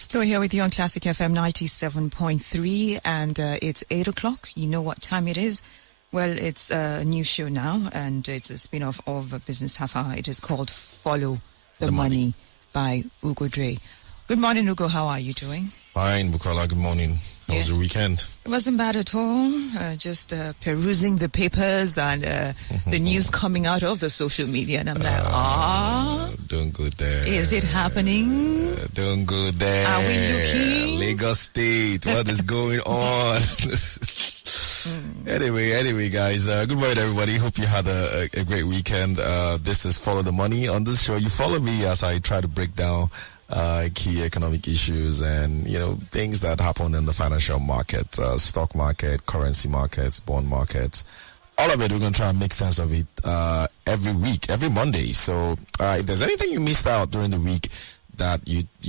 Still here with you on Classic FM 97.3, and it's 8 o'clock. You know what time it is. Well, it's a new show now, and it's a spin-off of Business Half Hour. It is called Follow the Money by Ugodre. Good morning, Ugo. How are you doing? Fine, Bukola. Good morning. How was your weekend? It wasn't bad at all. Just perusing the papers and the news coming out of the social media. And I'm like, doing good there. Is it happening? Doing good there. Are we looking? Lagos State, what is going on? Anyway, guys, good morning, everybody. Hope you had a great weekend. This is Follow the Money. On this show, you follow me as I try to break down key economic issues and, things that happen in the financial market, stock market, currency markets, bond markets. All of it, we're going to try and make sense of it every week, every Monday. So if there's anything you missed out during the week that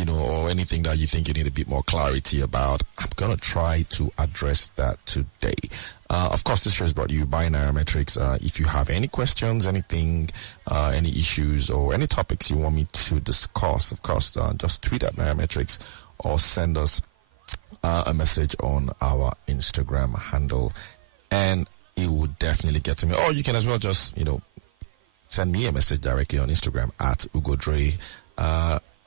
or anything that you think you need a bit more clarity about, I'm going to try to address that today. Of course, this show is brought to you by Nairametrics. If you have any questions, anything, any issues, or any topics you want me to discuss, of course, just tweet at Nairametrics or send us a message on our Instagram handle, and it will definitely get to me. Or you can as well just, send me a message directly on Instagram at Ugodre,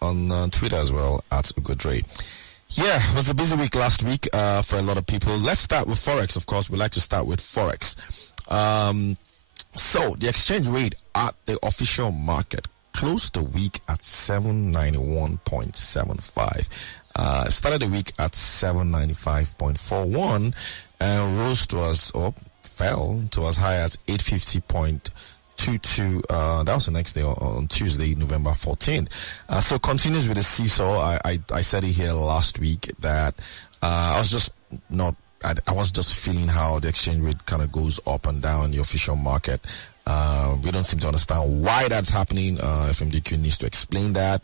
on Twitter as well at Ugodre. Yeah, it was a busy week last week for a lot of people. Let's start with Forex, of course. We like to start with Forex. So the exchange rate at the official market closed the week at 791.75. Started the week at 795.41 and fell to as high as 850.22. That was the next day on Tuesday, November 14th. So continues with the seesaw. I said it here last week that I was just feeling how the exchange rate kind of goes up and down in the official market. We don't seem to understand why that's happening. FMDQ needs to explain that.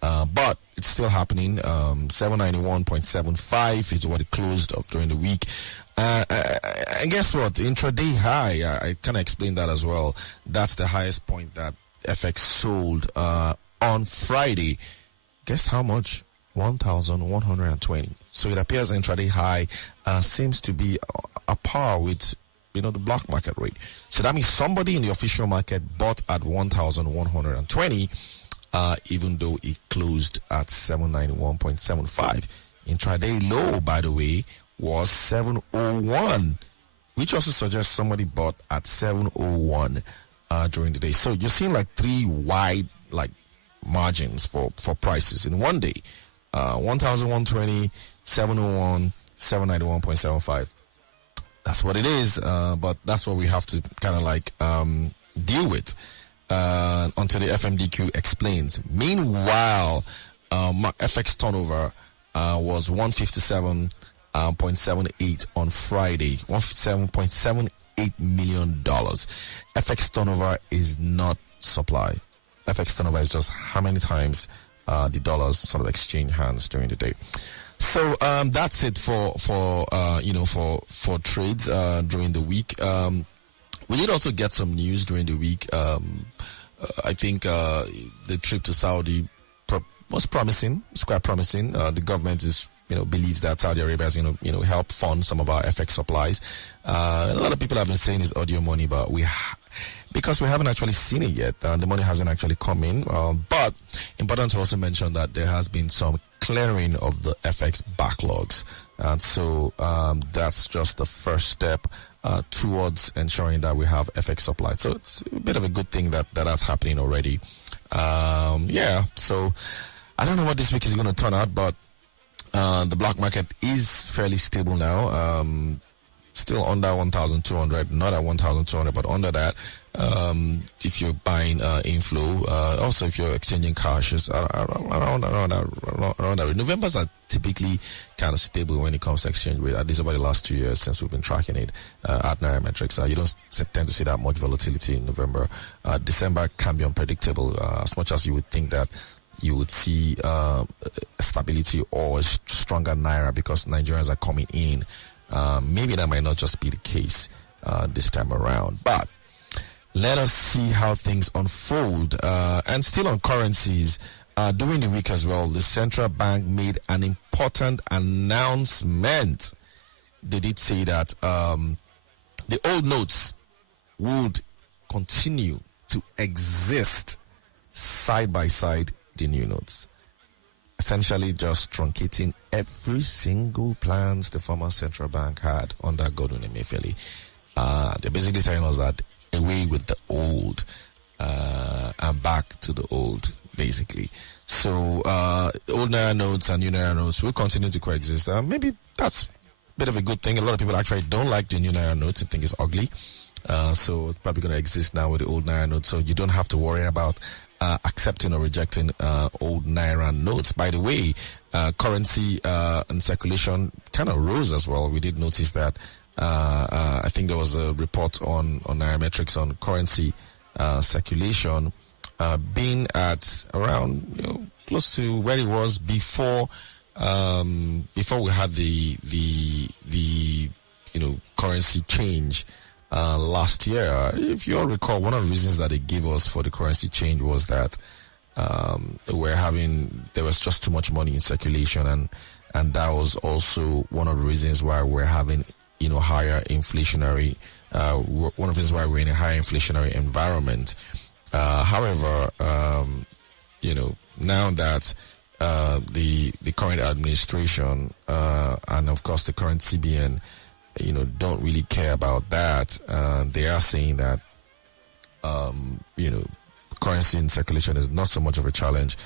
But it's still happening. 791.75 is what it closed up during the week. And guess what? Intraday high, I kind of explained that as well. That's the highest point that FX sold on Friday. Guess how much? 1,120. So it appears intraday high seems to be a par with the black market rate. So that means somebody in the official market bought at 1,120. Even though it closed at 791.75. Intraday low, by the way, was 701, which also suggests somebody bought at 701 during the day. So you're seeing like three wide margins for prices in one day. 1,120, 701, 791.75. That's what it is, but that's what we have to kind of deal with. Until the FMDQ explains. Meanwhile, FX turnover was 157.78 on Friday. $157.78 million. FX turnover is not supply. FX turnover is just how many times the dollars sort of exchange hands during the day. So that's it for trades during the week. We did also get some news during the week. I think the trip to Saudi was promising. It's quite promising. The government believes that Saudi Arabia is going to help fund some of our FX supplies. A lot of people have been saying it's audio money, but because we haven't actually seen it yet, the money hasn't actually come in. But important to also mention that there has been some clearing of the FX backlogs. And so that's just the first step towards ensuring that we have FX supply. So it's a bit of a good thing that that's happening already. So I don't know what this week is going to turn out, but the black market is fairly stable now. Still under 1,200, not at 1,200, but under that. If you're buying inflow, also if you're exchanging cash, is around that. Novembers are typically kind of stable when it comes to exchange rate. At least over the last 2 years since we've been tracking it at Nairametrics. You don't tend to see that much volatility in November. December can be unpredictable, as much as you would think that you would see stability or a stronger Naira because Nigerians are coming in. Maybe that might not just be the case this time around. But let us see how things unfold. And still on currencies, during the week as well, the central bank made an important announcement. They did say that the old notes would continue to exist side by side the new notes, essentially just truncating every single plans the former central bank had under Godwin Emefiele. They're basically telling us that away with the old and back to the old, basically. So old Naira notes and new Naira notes will continue to coexist. Maybe that's a bit of a good thing. A lot of people actually don't like the new Naira notes and think it's ugly. So it's probably going to exist now with the old Naira notes. So you don't have to worry about accepting or rejecting old Naira notes. By the way, currency and circulation kind of rose as well. We did notice that. I think there was a report on Nairametrics on currency circulation being at around close to where it was before we had the currency change last year. If you all recall, one of the reasons that they gave us for the currency change was that there was just too much money in circulation, and that was also one of the reasons why we're having higher inflationary. One of the reasons why we're in a higher inflationary environment. However, now that the current administration and of course the current CBN, don't really care about that. They are saying that currency in circulation is not so much of a challenge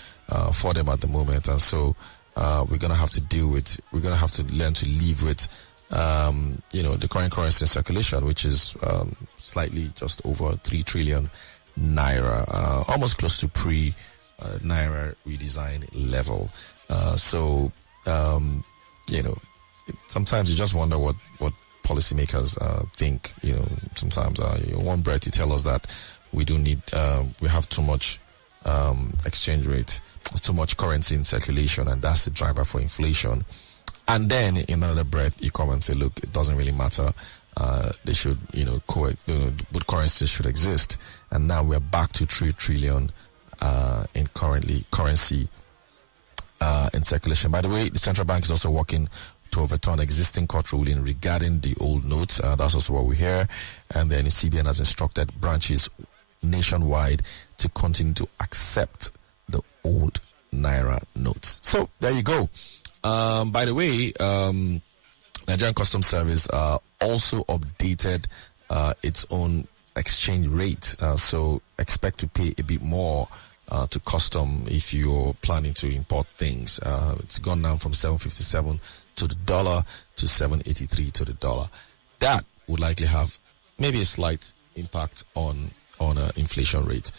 for them at the moment, and so we're gonna have to deal with. We're gonna have to learn to live with. The current currency in circulation, which is slightly just over 3 trillion naira, almost close to pre-naira redesign level. Sometimes you just wonder what policymakers think. Sometimes one breath you tell us that we have too much exchange rate, too much currency in circulation, and that's the driver for inflation. And then in another breath, you come and say, look, it doesn't really matter. They should, both currencies should exist. And now we're back to 3 trillion in currency in circulation. By the way, the central bank is also working to overturn existing court ruling regarding the old notes. That's also what we hear. And then the CBN has instructed branches nationwide to continue to accept the old Naira notes. So there you go. By the way, Nigerian Customs Service also updated its own exchange rate. So expect to pay a bit more to custom if you're planning to import things. It's gone down from 7.57 to the dollar to 7.83 to the dollar. That would likely have maybe a slight impact on inflation rate.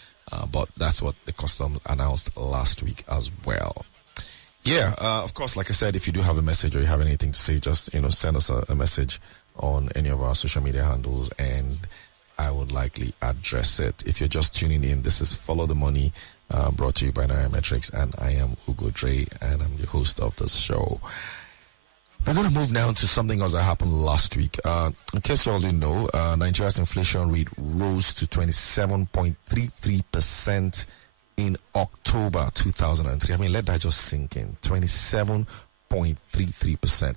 But that's what the customs announced last week as well. Yeah, of course, like I said, if you do have a message or you have anything to say, just, send us a message on any of our social media handles and I would likely address it. If you're just tuning in, this is Follow the Money, brought to you by Nairametrics, and I am Ugodre, and I'm the host of this show. We're going to move now to something else that happened last week. In case you all didn't know, Nigeria's inflation rate rose to 27.33% in October 2003. I mean, let that just sink in. 27.33%.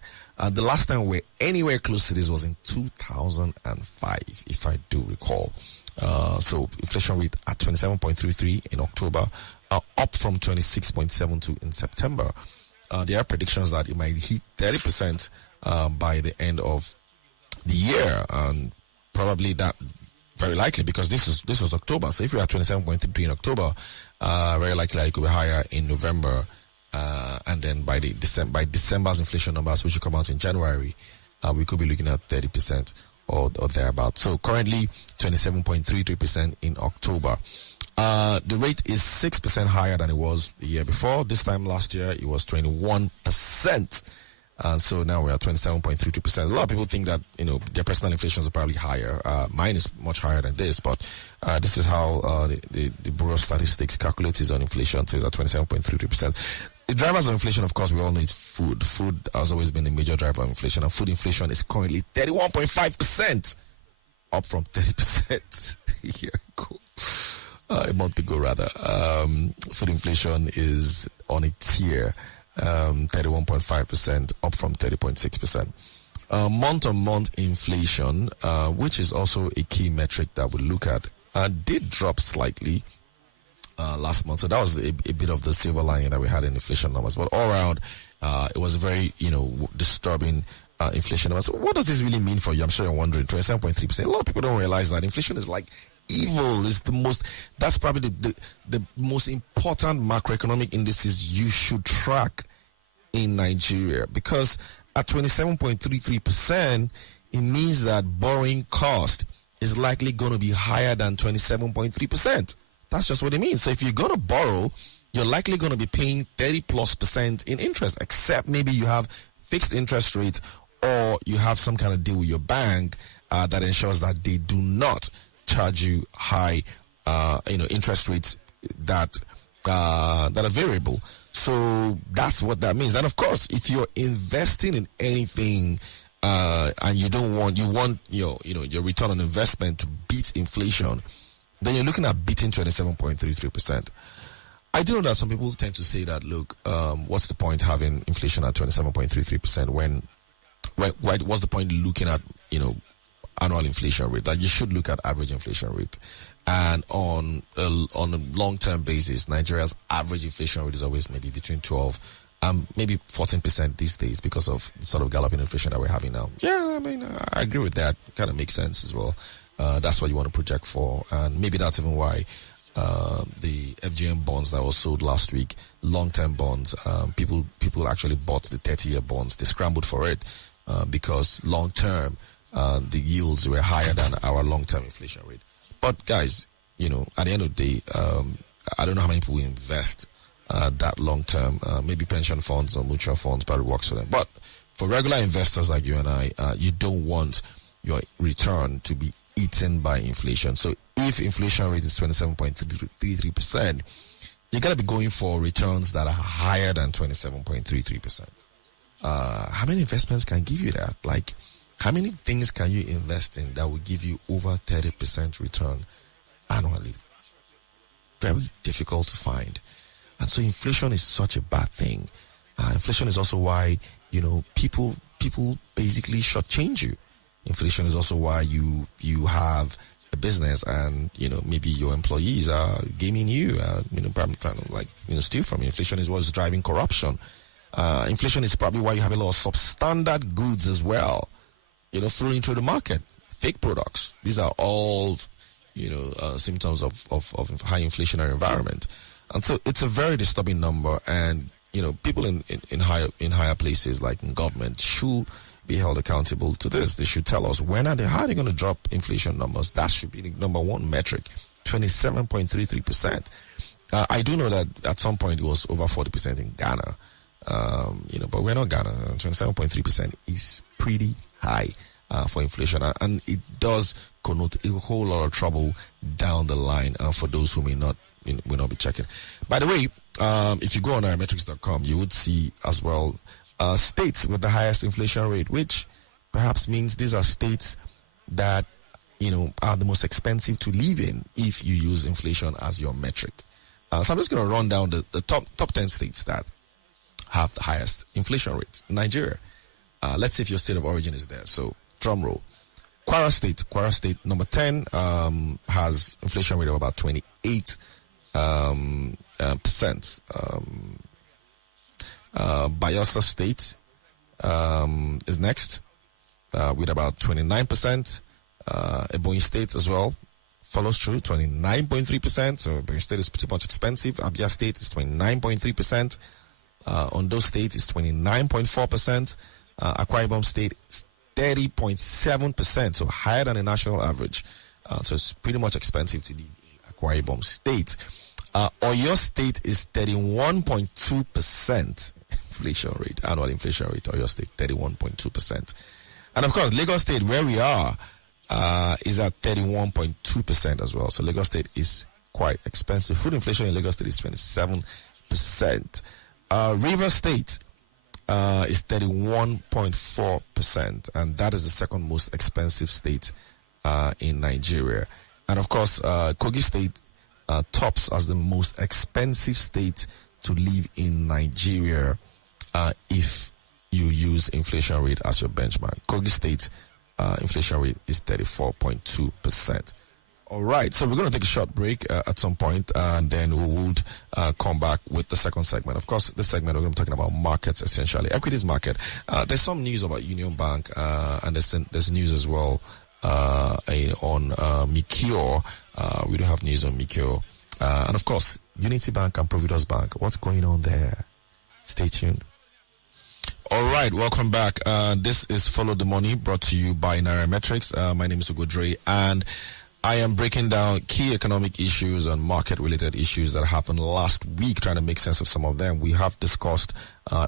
The last time we were anywhere close to this was in 2005, if I do recall. So inflation rate at 27.33 in October, up from 26.72 in September. There are predictions that it might hit 30% by the end of the year, and probably that very likely because this was October. So if you're at 27.33 in October, very likely it could be higher in November, and then by December's inflation numbers, which will come out in January, we could be looking at 30% or thereabouts. So currently 27.33% in October. The rate is 6% higher than it was the year before. This time last year, it was 21%. And so now we're at 27.32%. A lot of people think that, their personal inflations are probably higher. Mine is much higher than this, but this is how the Bureau of Statistics calculates its own inflation. So it's at 27.33%. The drivers of inflation, of course, we all know is food. Food has always been a major driver of inflation, and food inflation is currently 31.5%, up from 30% a year ago. a month ago rather. Food inflation is on a tier, 31.5%, up from 30.6%. Month-on-month inflation, which is also a key metric that we look at, did drop slightly last month. So that was a bit of the silver lining that we had in inflation numbers. But all around, it was a very, disturbing inflation numbers. So what does this really mean for you? I'm sure you're wondering. 27.3%. A lot of people don't realize that inflation is like evil. Is that's probably the most important macroeconomic indices you should track in Nigeria, because at 27.33%, it means that borrowing cost is likely going to be higher than 27.3%. That's just what it means. So if you're going to borrow, you're likely going to be paying 30+% in interest, except maybe you have fixed interest rates or you have some kind of deal with your bank that ensures that they do not charge you high, interest rates that are variable. So that's what that means. And of course, if you're investing in anything and you want your return on investment to beat inflation, then you're looking at beating 27.33%. I do know that some people tend to say that, look, what's the point having inflation at 27.33% when what's the point looking at, annual inflation rate? Like, you should look at average inflation rate. And on a long-term basis, Nigeria's average inflation rate is always maybe between 12 and maybe 14% these days because of the sort of galloping inflation that we're having now. Yeah, I mean, I agree with that. Kind of makes sense as well. That's what you want to project for. And maybe that's even why the FGM bonds that was sold last week, long-term bonds, people actually bought the 30-year bonds. They scrambled for it because long-term, the yields were higher than our long-term inflation rate. But guys, at the end of the day, I don't know how many people invest that long-term. Maybe pension funds or mutual funds probably works for them. But for regular investors like you and I, you don't want your return to be eaten by inflation. So if inflation rate is 27.33%, you got to be going for returns that are higher than 27.33%. How many investments can give you that? Like, how many things can you invest in that will give you over 30% return annually? Very difficult to find. And so inflation is such a bad thing. Inflation is also why, people basically shortchange you. Inflation is also why you have a business and, maybe your employees are gaming you, trying to steal from you. Inflation is what's driving corruption. Inflation is probably why you have a lot of substandard goods as well, flowing through the market. Fake products. These are all, symptoms of high inflationary environment. And so it's a very disturbing number. And, people in higher places like in government should be held accountable to this. They should tell us how are they going to drop inflation numbers? That should be the number one metric. 27.33%. I do know that at some point it was over 40% in Ghana. But we're not Ghana. 27.3% is pretty high for inflation, and it does connote a whole lot of trouble down the line for those who may not be checking. By the way, if you go on nairametrics.com, you would see as well states with the highest inflation rate, which perhaps means these are states that are the most expensive to live in if you use inflation as your metric. So I'm just going to run down the top 10 states that have the highest inflation rates. Nigeria. Let's see if your state of origin is there. So, drum roll. Kwara State, number 10, has inflation rate of about 28%. Bayelsa State is next with about 29%. Ebonyi State as well follows through, 29.3%. So Ebonyi State is pretty much expensive. Abia State is 29.3%. Ondo State is 29.4%. Akwa Ibom State is 30.7%, so higher than the national average. So it's pretty much expensive to live in Akwa Ibom State. Oyo State is 31.2% inflation rate, annual inflation rate. Oyo State, 31.2%. And of course, Lagos State, where we are, is at 31.2% as well. So Lagos State is quite expensive. Food inflation in Lagos State is 27%. Rivers State is 31.4%, and that is the second most expensive state in Nigeria. And of course, Kogi State tops as the most expensive state to live in Nigeria if you use inflation rate as your benchmark. Kogi State inflation rate is 34.2%. All right, so we're going to take a short break at some point, and then we will come back with the second segment. Of course, this segment we're going to be talking about markets, essentially. Equities market. There's some news about Union Bank, and there's news as well on Mikio. We do have news on Mikio. And of course, Unity Bank and Providus Bank. What's going on there? Stay tuned. All right, welcome back. This is Follow the Money, brought to you by Nairametrics. My name is Ugodre, and I am breaking down key economic issues and market-related issues that happened last week, trying to make sense of some of them. We have discussed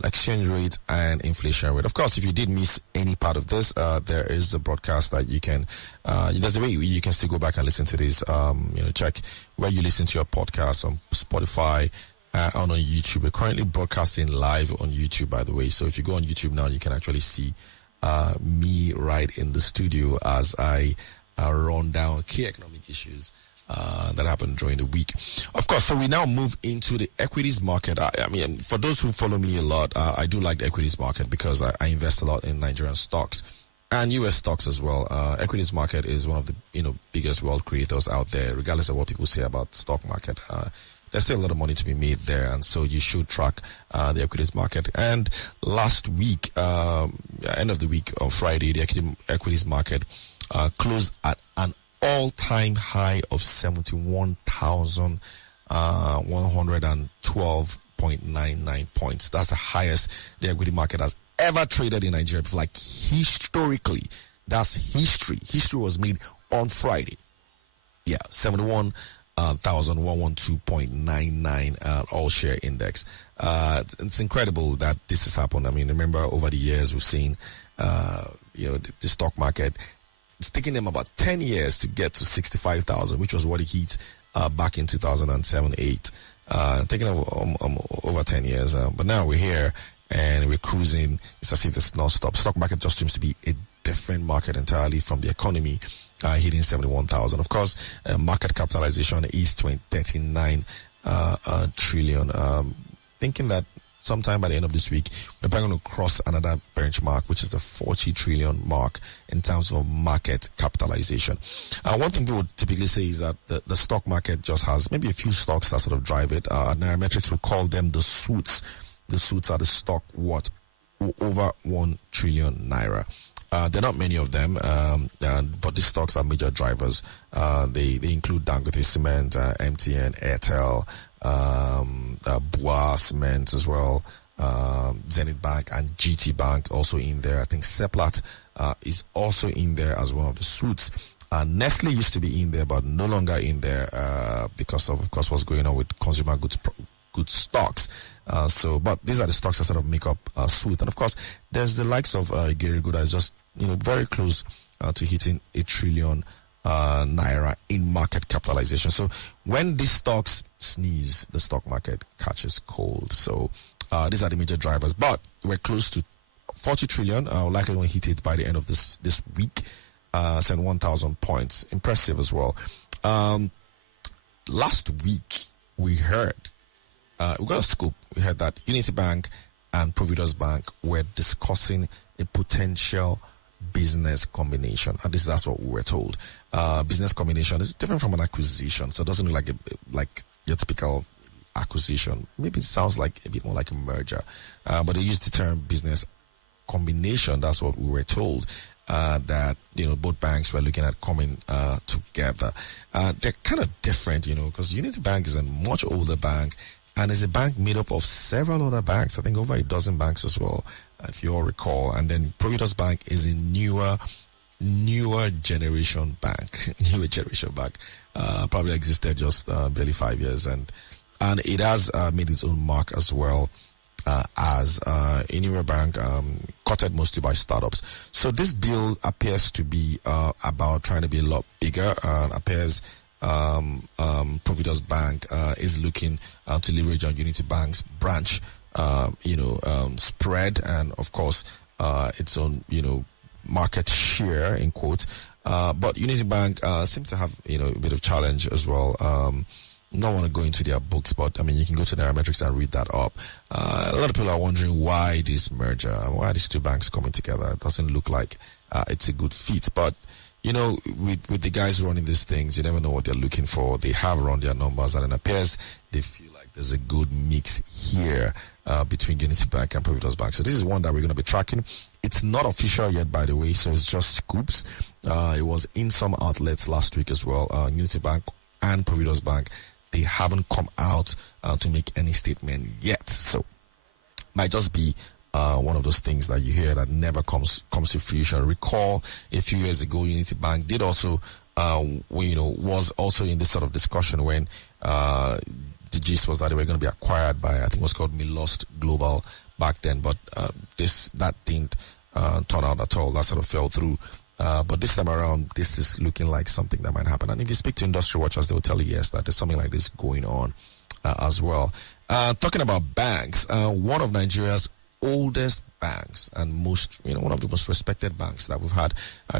exchange rate and inflation rate. Of course, if you did miss any part of this, there is a broadcast that you can, there's a way you can still go back and listen to this. Check where you listen to your podcast on Spotify and on YouTube. We're currently broadcasting live on YouTube, by the way. So if you go on YouTube now, you can actually see me right in the studio as I run down key economic issues that happened during the week. Of course, so we now move into the equities market. I mean, for those who follow me a lot, I do like the equities market because I invest a lot in Nigerian stocks and U.S. stocks as well. Equities market is one of the biggest wealth creators out there, regardless of what people say about stock market. There's still a lot of money to be made there, and so you should track the equities market. And last week, end of the week on Friday, the equities market closed at an all-time high of 71,112.99 points. That's the highest the equity market has ever traded in Nigeria. Like historically, that's history. History was made on Friday. Yeah, 71,112.99 all-share index. It's incredible that this has happened. I mean, remember over the years we've seen, the stock market. It's taking them about 10 years to get to 65,000, which was what it hit back in 2007-8. Taking over 10 years, but now we're here and we're cruising. It's as if it's not stop. Stock market just seems to be a different market entirely from the economy. Hitting 71,000. Of course, market capitalization is 39 trillion. Thinking that sometime by the end of this week, we're probably going to cross another benchmark, which is the 40 trillion mark in terms of market capitalization. One thing people would typically say is that the stock market just has maybe a few stocks that sort of drive it. At Nairametrics, we call them the suits. The suits are the stock worth over 1 trillion naira. There are not many of them, but these stocks are major drivers. They include Dangote Cement, MTN, Airtel, Bua Cement as well, Zenith Bank and GT Bank also in there. I think Seplat is also in there as one of the suits. Nestle used to be in there, but no longer in there because of course, what's going on with consumer goods stocks. But these are the stocks that sort of make up suit. And of course, there's the likes of Ugodre that is just very close to hitting 1 trillion naira in market capitalization. So when these stocks sneeze, the stock market catches cold. So these are the major drivers. But we're close to 40 trillion. Likely going to hit it by the end of this week. 71,000 points. Impressive as well. Last week we heard. We got a scoop. We heard that Unity Bank and Providus Bank were discussing a potential business combination. At least that's what we were told. Business combination is different from an acquisition, so it doesn't look like your typical acquisition. Maybe it sounds like a bit more like a merger, but they used the term business combination. That's what we were told. That both banks were looking at coming together. They're kind of different, because Unity Bank is a much older bank. And it's a bank made up of several other banks. I think over a dozen banks as well, if you all recall. And then Providus Bank is a newer generation bank. Probably existed just barely 5 years. And it has made its own mark as well as a newer bank, courted mostly by startups. So this deal appears to be about trying to be a lot bigger. Appears Providus Bank is looking to leverage on Unity Bank's branch, spread, and of course its own, market share in quotes. But Unity Bank seems to have a bit of challenge as well. don't want to go into their books, but I mean, you can go to Nairametrics and read that up. A lot of people are wondering why this merger, why these two banks coming together. It doesn't look like it's a good fit, but you know, with the guys running these things, you never know what they're looking for. They have run their numbers, and it appears they feel like there's a good mix here between Unity Bank and Providus Bank. So this is one that we're going to be tracking. It's not official yet, by the way, so it's just scoops. It was in some outlets last week as well. Unity Bank and Providus Bank, they haven't come out to make any statement yet. So might just be one of those things that you hear that never comes to fruition. Recall a few years ago, Unity Bank did also, was also in this sort of discussion when the gist was that they were going to be acquired by, I think it was called Milost Global back then, but that didn't turn out at all. That sort of fell through. But this time around, this is looking like something that might happen. And if you speak to industry watchers, they will tell you, yes, that there's something like this going on as well. Talking about banks, one of Nigeria's oldest banks and most, one of the most respected banks that we've had.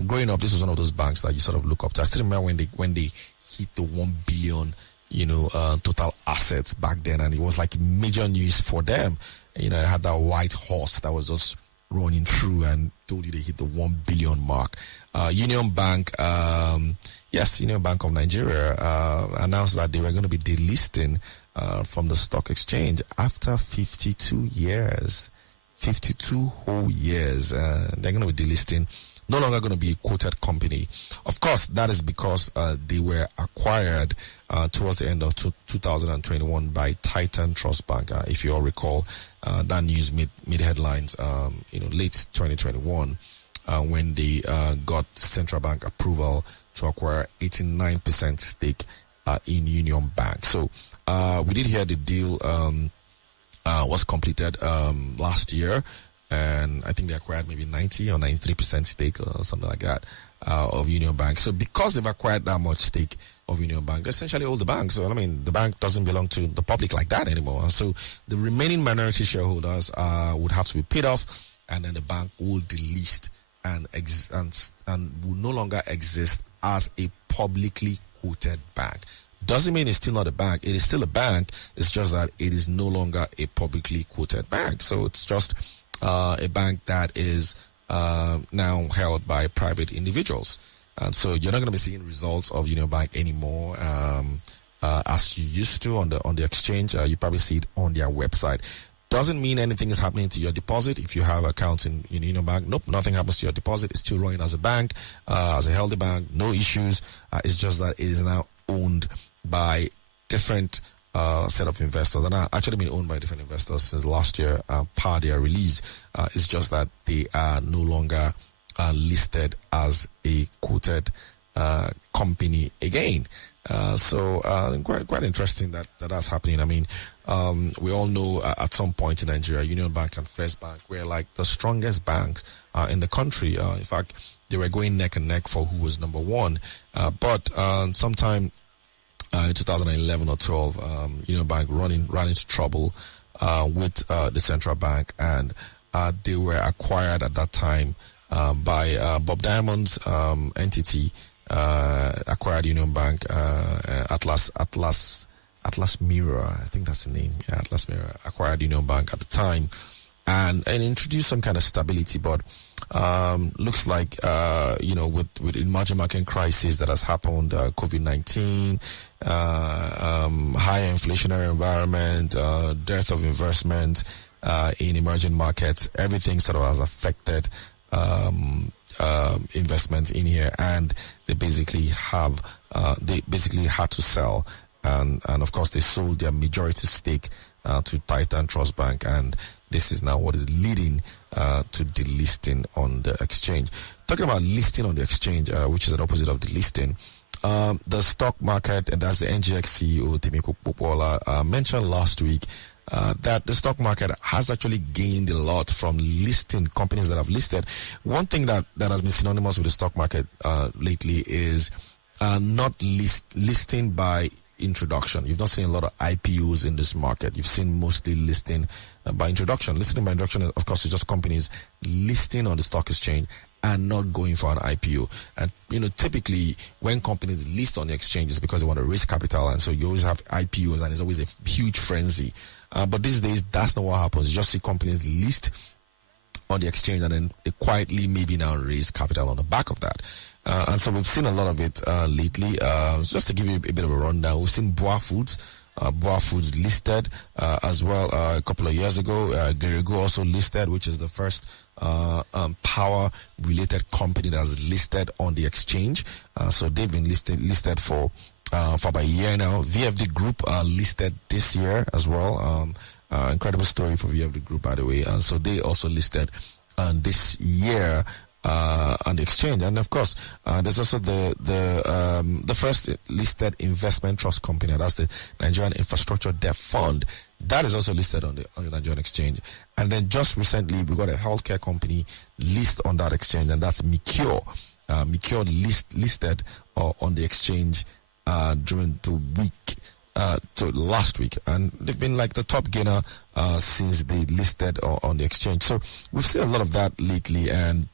Growing up, this was one of those banks that you sort of look up to. I still remember when they hit the 1 billion, total assets back then, and it was like major news for them. It had that white horse that was just running through and told you they hit the 1 billion mark. Union Bank, Union Bank of Nigeria announced that they were going to be delisting from the stock exchange after 52 years. 52 whole years. They're going to be delisting. No longer going to be a quoted company. Of course, that is because they were acquired towards the end of 2021 by Titan Trust Bank. If you all recall, that news made headlines, late 2021 when they got central bank approval to acquire 89% stake in Union Bank. So we did hear the deal was completed last year, and I think they acquired maybe 90 or 93% stake or something like that of Union Bank. So because they've acquired that much stake of Union Bank, they essentially own the bank. So I mean, the bank doesn't belong to the public like that anymore. So the remaining minority shareholders would have to be paid off, and then the bank will delist and will no longer exist as a publicly quoted bank. Doesn't mean it's still not a bank. It is still a bank. It's just that it is no longer a publicly quoted bank. So it's just a bank that is now held by private individuals. And so you're not going to be seeing results of Union Bank anymore as you used to on the exchange. You probably see it on their website. Doesn't mean anything is happening to your deposit. If you have accounts in Union Bank, nope, nothing happens to your deposit. It's still running as a bank, as a healthy bank, no issues. It's just that it is now owned by different set of investors, and are actually been owned by different investors since last year per their release. It's just that they are no longer listed as a quoted company again. So quite interesting that that's happening. I mean, we all know at some point in Nigeria, Union Bank and First Bank were like the strongest banks in the country. In fact, they were going neck and neck for who was number one. But sometime in 2011 or 12, Union Bank ran into trouble with the central bank, and they were acquired at that time by Bob Diamond's entity. Acquired Union Bank, Atlas Mirror, I think that's the name. Yeah, Atlas Mirror acquired Union Bank at the time, and introduced some kind of stability. But looks like with emerging market crisis that has happened, COVID-19, higher inflationary environment, dearth of investment in emerging markets, everything sort of has affected investments in here, and they basically had to sell, and of course they sold their majority stake to Titan Trust Bank, and this is now what is leading to delisting on the exchange. Talking about listing on the exchange, which is an opposite of delisting, the stock market, and that's the NGX CEO Timiko Popola mentioned last week, that the stock market has actually gained a lot from listing companies that have listed. One thing that has been synonymous with the stock market lately is not listing by introduction. You've not seen a lot of IPOs in this market. You've seen mostly listing by introduction. Listing by introduction, of course, is just companies listing on the stock exchange and not going for an IPO. And, typically when companies list on the exchanges because they want to raise capital, and so you always have IPOs, and it's always a huge frenzy. But these days, that's not what happens. You just see companies list on the exchange, and then they quietly maybe now raise capital on the back of that. And so we've seen a lot of it lately. Just to give you a bit of a rundown, we've seen Boa Foods. Boa Foods listed as well a couple of years ago. Gerego also listed, which is the first power-related company that's listed on the exchange. So they've been listed for about a year now. VFD Group listed this year as well. Incredible story for VFD Group, by the way. And so they also listed this year on the exchange. And of course, there's also the first listed investment trust company. That's the Nigerian Infrastructure Debt Fund. That is also listed on the Nigerian exchange. And then just recently, we got a healthcare company listed on that exchange, and that's Micure. Micure listed on the exchange during the week. To last week, and they've been like the top gainer since they listed on the exchange. So we've seen a lot of that lately, and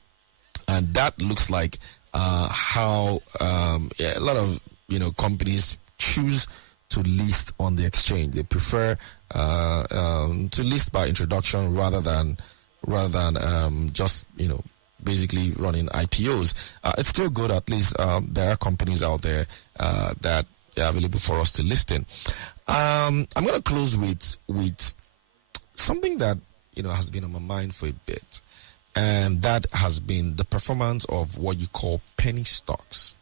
that looks like how a lot of companies choose to list on the exchange. They prefer to list by introduction rather than just basically running IPOs. It's still good. At least there are companies out there that are available for us to list in. I'm going to close with something that has been on my mind for a bit, and that has been the performance of what you call penny stocks.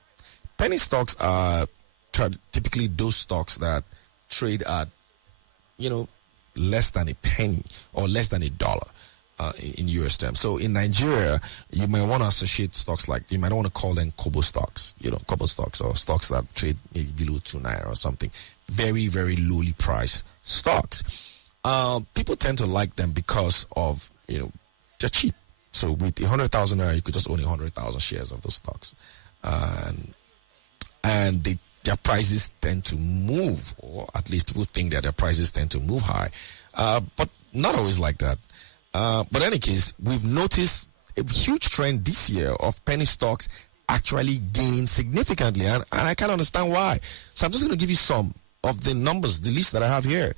Penny stocks are typically those stocks that trade at less than a penny or less than $1 in US terms. So in Nigeria, you might want to associate stocks like, you might want to call them Kobo stocks, Kobo stocks, or stocks that trade maybe below 2 naira or something. Very, very lowly priced stocks. People tend to like them because of, they're cheap. So with 100,000 naira, you could just own 100,000 shares of those stocks. And their prices tend to move, or at least people think that their prices tend to move high. But not always like that. But in any case, we've noticed a huge trend this year of penny stocks actually gaining significantly, and I can't understand why. So I'm just going to give you some of the numbers, the list that I have here.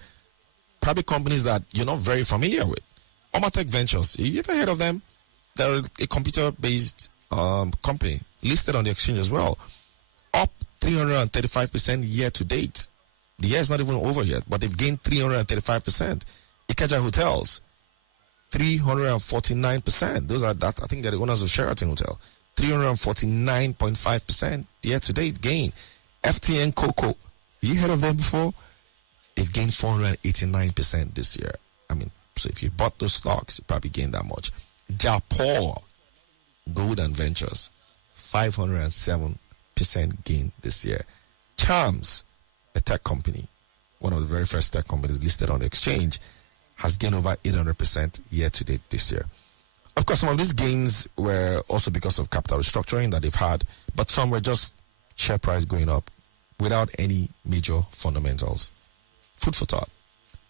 Probably companies that you're not very familiar with. Omatech Ventures, have you ever heard of them? They're a computer-based company listed on the exchange as well. Up 335% year to date. The year is not even over yet, but they've gained 335%. Ikeja Hotels, 349%. Those are that. I think they're the owners of Sheraton Hotel. 349.5% year to date gain. FTN Cocoa. You heard of them before? They've gained 489% this year. I mean, so if you bought those stocks, you probably gained that much. Japor Gold and Ventures, 507% gain this year. Charms, a tech company, one of the very first tech companies listed on the exchange, has gained over 800% year to date this year. Of course, some of these gains were also because of capital restructuring that they've had, but some were just share price going up without any major fundamentals. Food for thought.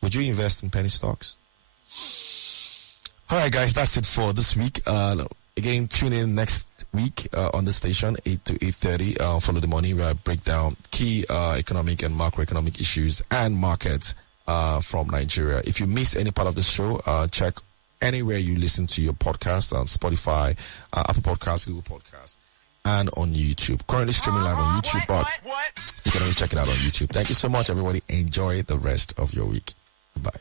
Would you invest in penny stocks? All right, guys, that's it for this week. Again, tune in next week on the station, 8 to 8:30. Follow the money, where I break down key economic and macroeconomic issues and markets from Nigeria. If you missed any part of this show, check anywhere you listen to your podcast on Spotify, Apple Podcasts, Google Podcasts, and on YouTube. Currently streaming live on YouTube, but you can always check it out on YouTube. Thank you so much, everybody. Enjoy the rest of your week. Bye.